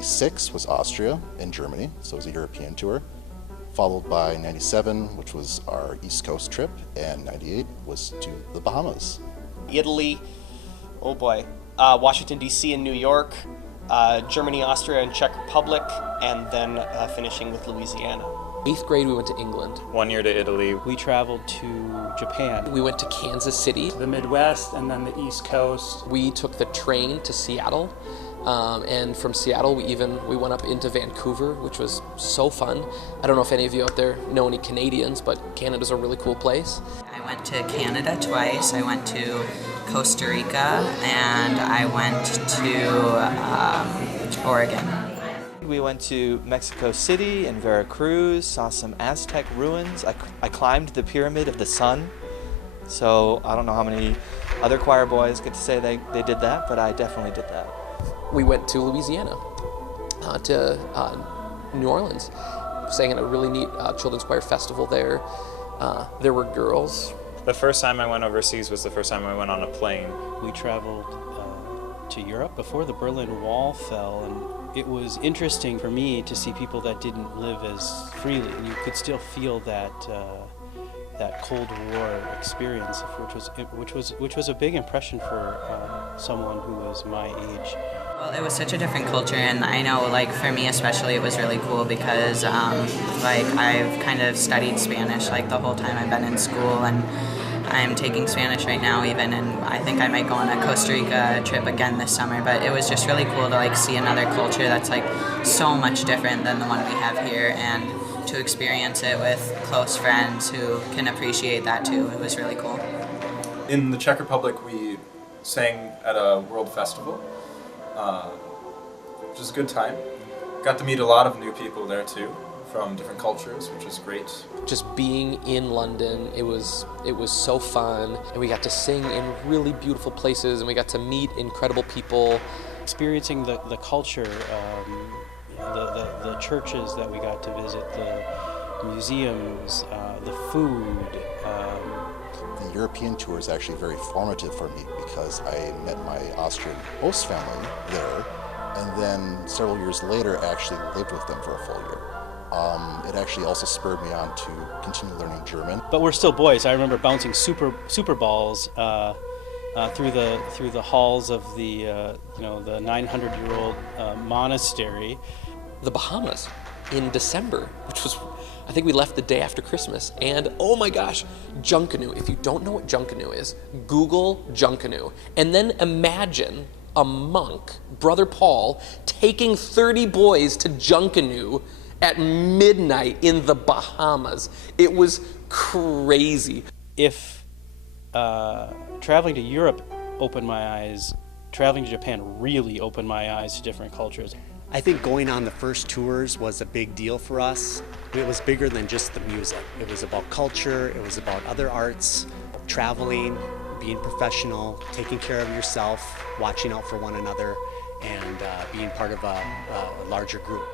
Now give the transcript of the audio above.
96 was Austria and Germany, so it was a European tour, followed by 97, which was our East Coast trip, and 98 was to the Bahamas. Italy, oh boy, Washington D.C. and New York, Germany, Austria, and Czech Republic, and then finishing with Louisiana. 8th grade, we went to England. 1 year to Italy. We traveled to Japan. We went to Kansas City. The Midwest and then the East Coast. We took the train to Seattle, and from Seattle we went up into Vancouver, which was so fun. I don't know if any of you out there know any Canadians, but Canada's a really cool place. I went to Canada twice. I went to Costa Rica and I went to Oregon. We went to Mexico City and Veracruz, saw some Aztec ruins. I climbed the Pyramid of the Sun. So I don't know how many other choir boys get to say they did that, but I definitely did that. We went to Louisiana, to New Orleans. Sang at a really neat children's choir festival there. There were girls. The first time I went overseas was the first time I went on a plane. We traveled to Europe before the Berlin Wall fell, and it was interesting for me to see people that didn't live as freely, and you could still feel that Cold War experience, which was a big impression for someone who was my age. Well, it was such a different culture, and I know, like, for me especially, it was really cool because, like, I've kind of studied Spanish, like, the whole time I've been in school, and I'm taking Spanish right now even, and I think I might go on a Costa Rica trip again this summer, but it was just really cool to, like, see another culture that's, like, so much different than the one we have here, and to experience it with close friends who can appreciate that too. It was really cool. In the Czech Republic, we sang at a world festival, which was a good time. Got to meet a lot of new people there too, from different cultures, which was great. Just being in London, it was so fun, and we got to sing in really beautiful places, and we got to meet incredible people. Experiencing the culture, the churches that we got to visit, the museums, the food. The European tour is actually very formative for me because I met my Austrian host family there, and then several years later actually lived with them for a full year. It actually also spurred me on to continue learning German. But we're still boys. I remember bouncing super balls through the halls of the the 900-year-old monastery. The Bahamas in December, which was, I think we left the day after Christmas, and oh my gosh, Junkanoo. If you don't know what Junkanoo is, Google Junkanoo, and then imagine a monk, Brother Paul, taking 30 boys to Junkanoo at midnight in the Bahamas. It was crazy. If traveling to Europe opened my eyes, traveling to Japan really opened my eyes to different cultures. I think going on the first tours was a big deal for us. It was bigger than just the music. It was about culture, it was about other arts, traveling, being professional, taking care of yourself, watching out for one another, and being part of a larger group.